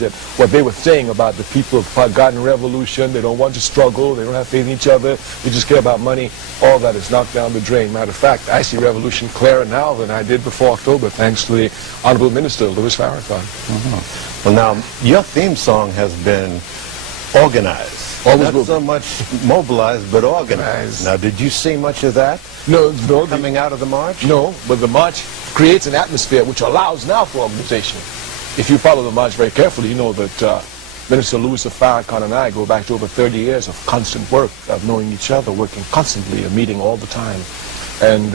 that what they were saying about the people of garden revolution, they don't want to struggle, they don't have faith in each other, they just care about money, all that is knocked down the drain. Matter of fact, I see revolution clearer now than I did before October, thanks to the Honorable Minister, Louis Farrakhan. Well, now, your theme song has been organized. Always Not so much mobilized, but organized. Now, did you see much of that? No. Coming out of the march? No, but the march creates an atmosphere which allows now for organization. If you follow the march very carefully, you know that Minister Louis Farrakhan and I go back to over 30 years of constant work, of knowing each other, working constantly, meeting all the time. And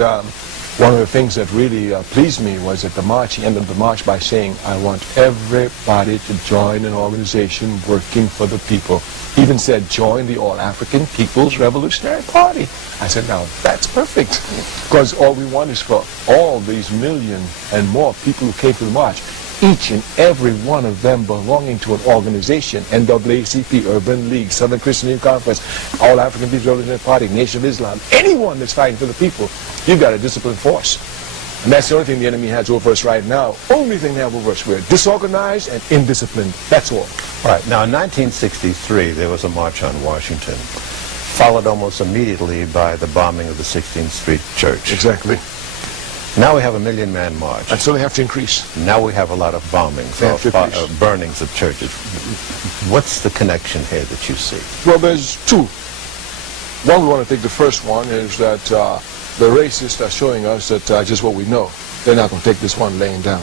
one of the things that really pleased me was at the march, he ended the march by saying, I want everybody to join an organization working for the people. He even said, join the All-African People's Revolutionary Party. I said, now that's perfect, because all we want is for all these million and more people who came to the march, each and every one of them belonging to an organization, NAACP, Urban League, Southern Christian Youth Conference, All-African People's Revolutionary Party, Nation of Islam, anyone that's fighting for the people, you've got a disciplined force. And that's the only thing the enemy has over us right now. Only thing they have over us. We're disorganized and indisciplined. That's all. All right. Now, in 1963, there was a march on Washington, followed almost immediately by the bombing of the 16th Street Church. Exactly. Now we have a million-man march. And so they have to increase. Now we have a lot of bombings, burnings of churches. What's the connection here that you see? Well, there's two. One, we want to take the first one, is that the racists are showing us that just what we know. They're not going to take this one laying down.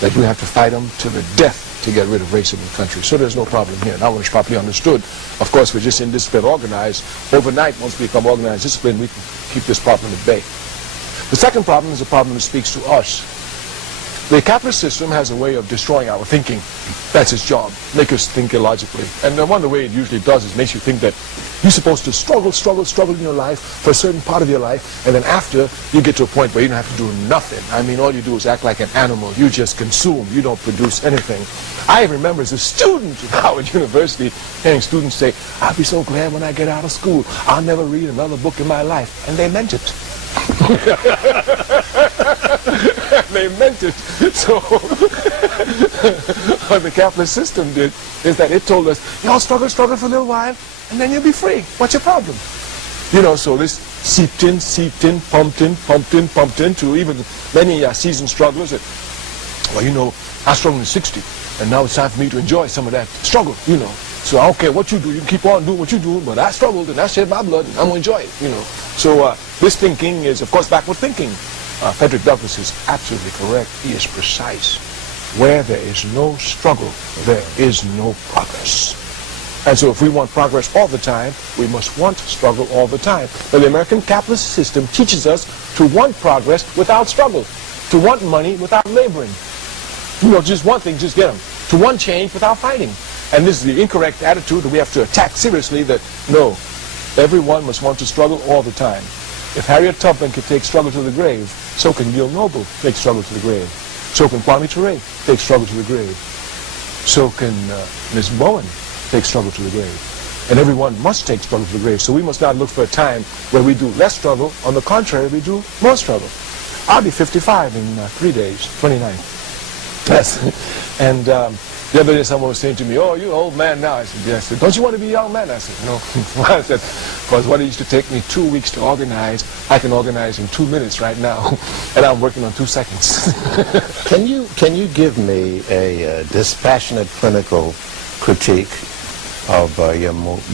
That we have to fight them to the death to get rid of racism in the country. So there's no problem here. Now when it's properly understood, of course, we're just indisciplined, organized. Overnight, once we become organized, disciplined, we can keep this problem at bay. The second problem is a problem that speaks to us. The capitalist system has a way of destroying our thinking. That's its job, make us think illogically. And one of the way it usually does is makes you think that you're supposed to struggle in your life for a certain part of your life, and then after, you get to a point where you don't have to do nothing. I mean, all you do is act like an animal. You just consume. You don't produce anything. I remember as a student at Howard University, hearing students say, I'll be so glad when I get out of school. I'll never read another book in my life. And they meant it. They meant it. So what the capitalist system did is that it told us, y'all struggle for a little while, and then you'll be free. What's your problem? You know, so this seeped in, pumped in to even many seasoned strugglers that, well, you know, I struggled in 60, and now it's time for me to enjoy some of that struggle, you know. So I don't care what you do, you can keep on doing what you're doing, but I struggled and I shed my blood, and I'm going to enjoy it, you know. So this thinking is, of course, backward thinking. Frederick Douglass is absolutely correct. He is precise. Where there is no struggle, there is no progress. And so if we want progress all the time, we must want struggle all the time. But the American capitalist system teaches us to want progress without struggle, to want money without laboring. You know, just one thing, just get them. To want change without fighting. And this is the incorrect attitude that we have to attack seriously, that no, everyone must want to struggle all the time. If Harriet Tubman could take struggle to the grave, so can Gil Noble take struggle to the grave. So can Kwame Ture take struggle to the grave. So can Ms. Bowen take struggle to the grave. And everyone must take struggle to the grave. So we must not look for a time where we do less struggle. On the contrary, we do more struggle. I'll be 55 in 3 days, 29th. Yes. And the other day someone was saying to me, oh, you're an old man now. I said, yes. I said, don't you want to be a young man? I said, no. I said, because what it used to take me 2 weeks to organize, I can organize in 2 minutes right now. And I'm working on 2 seconds. Can you give me a dispassionate clinical critique of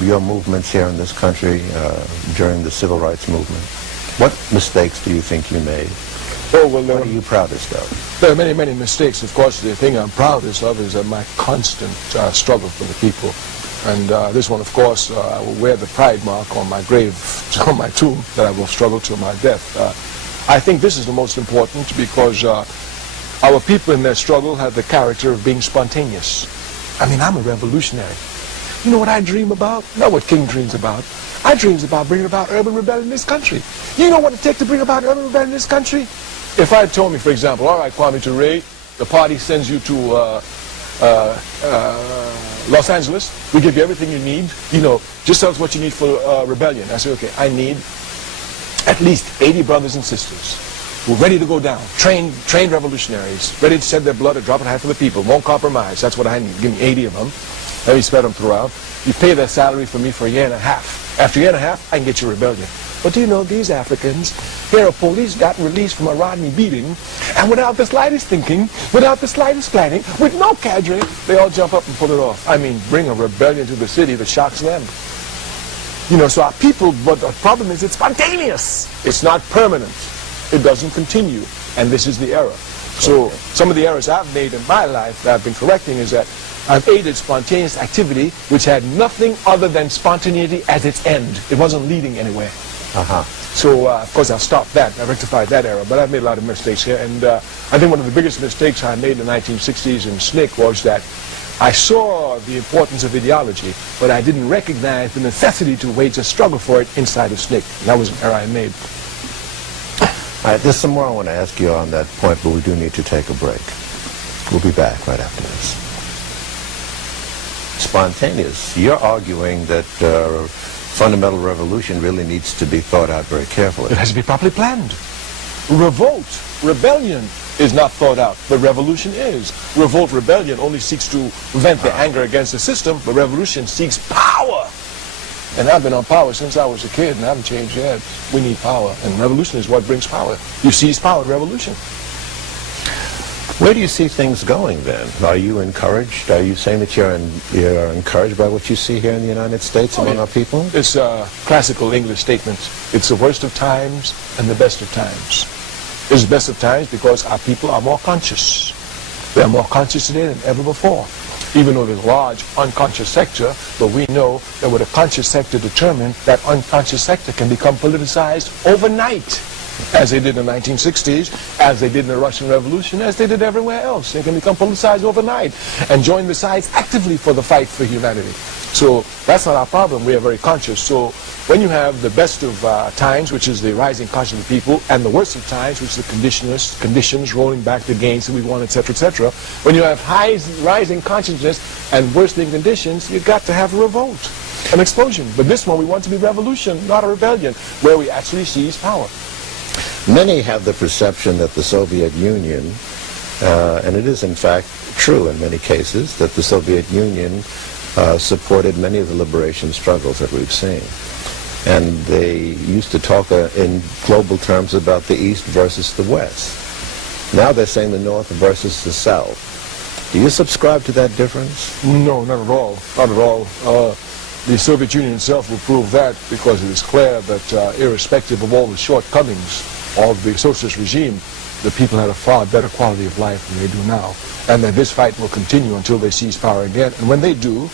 your movements here in this country during the civil rights movement? What mistakes do you think you made? Oh, well, what are you proudest of? There are many, many mistakes. Of course, the thing I'm proudest of is my constant struggle for the people. And this one, of course, I will wear the pride mark on my grave, on my tomb, that I will struggle to my death. I think this is the most important because our people in their struggle have the character of being spontaneous. I mean, I'm a revolutionary. You know what I dream about? Not what King dreams about. I dreams about bringing about urban rebellion in this country. You know what it takes to bring about urban rebellion in this country? If I had told me, for example, all right, Kwame Ture, the party sends you to Los Angeles, we give you everything you need, you know, just tell us what you need for rebellion. I said, okay, I need at least 80 brothers and sisters. who are ready to go down, trained revolutionaries, ready to shed their blood or drop it high for the people, won't compromise. That's what I need. Give me 80 of them. Let me spread them throughout. You pay their salary for me for a year and a half. After a year and a half, I can get you a rebellion. But do you know, these Africans, here a police got released from a Rodney beating, and without the slightest thinking, without the slightest planning, with no cadre, they all jump up and pull it off. I mean, bring a rebellion to the city that shocks them. You know, so our people, but the problem is it's spontaneous. It's not permanent. It doesn't continue. And this is the error. So some of the errors I've made in my life that I've been correcting is that I've aided spontaneous activity which had nothing other than spontaneity as its end. It wasn't leading anywhere. So, of course, I'll stop that. I rectified that error. But I've made a lot of mistakes here. And I think one of the biggest mistakes I made in the 1960s in SNCC was that I saw the importance of ideology, but I didn't recognize the necessity to wage a struggle for it inside of SNCC. And that was an error I made. All right, there's some more I want to ask you on that point, but we do need to take a break. We'll be back right after this. Spontaneous. You're arguing that fundamental revolution really needs to be thought out very carefully. It has to be properly planned. Revolt, rebellion is not thought out, but revolution is. Revolt, rebellion only seeks to vent the anger against the system, but revolution seeks power. And I've been on power since I was a kid, and I haven't changed yet. We need power, and revolution is what brings power. You seize power in revolution. Where do you see things going then? Are you encouraged? Are you saying that you're encouraged by what you see here in the United States among our people? It's a classical English statement. It's the worst of times and the best of times. It's the best of times because our people are more conscious. They are more conscious today than ever before. Even though there's a large unconscious sector, but we know that with a conscious sector determined, that unconscious sector can become politicized overnight, as they did in the 1960s, as they did in the Russian Revolution, as they did everywhere else. They can become politicized overnight and join the sides actively for the fight for humanity. So that's not our problem. We are very conscious. So when you have the best of times, which is the rising consciousness of the people, and the worst of times, which is the conditions rolling back the gains that we want, etc., when you have rising consciousness and worsening conditions, you've got to have a revolt, an explosion. But this one, we want to be revolution, not a rebellion, where we actually seize power. Many have the perception that the Soviet Union, and it is in fact true in many cases, that the Soviet Union supported many of the liberation struggles that we've seen. And they used to talk in global terms about the East versus the West. Now they're saying the North versus the South. Do you subscribe to that difference? No, not at all. Not at all. The Soviet Union itself will prove that, because it is clear that irrespective of all the shortcomings of the socialist regime, the people had a far better quality of life than they do now. And that this fight will continue until they seize power again. And when they do,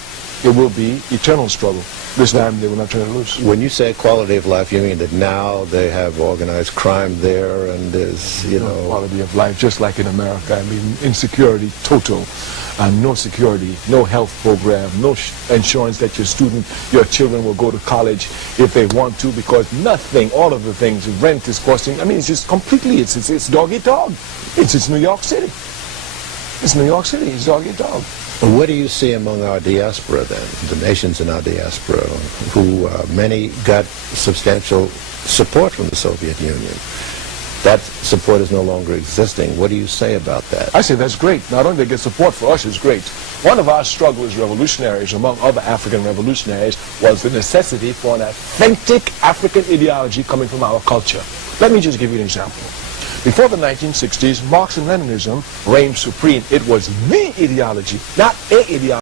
it will be eternal struggle. This time they will not turn it loose. When you say quality of life, you mean that now they have organized crime there and there's, you know... Quality of life, just like in America. I mean, insecurity, total. No security, no health program, no insurance that your children will go to college if they want to, because nothing, all of the things, rent is costing, I mean, it's just completely, it's dog eat dog. It's New York City. It's New York City, it's dog eat dog. What do you see among our diaspora then, the nations in our diaspora, who many got substantial support from the Soviet Union? That support is no longer existing. What do you say about that? I say that's great. Not only they get support for us is great. One of our struggles revolutionaries, among other African revolutionaries, was the necessity for an authentic African ideology coming from our culture. Let me just give you an example. Before the 1960s, Marx and Leninism reigned supreme. It was the ideology, not a ideology.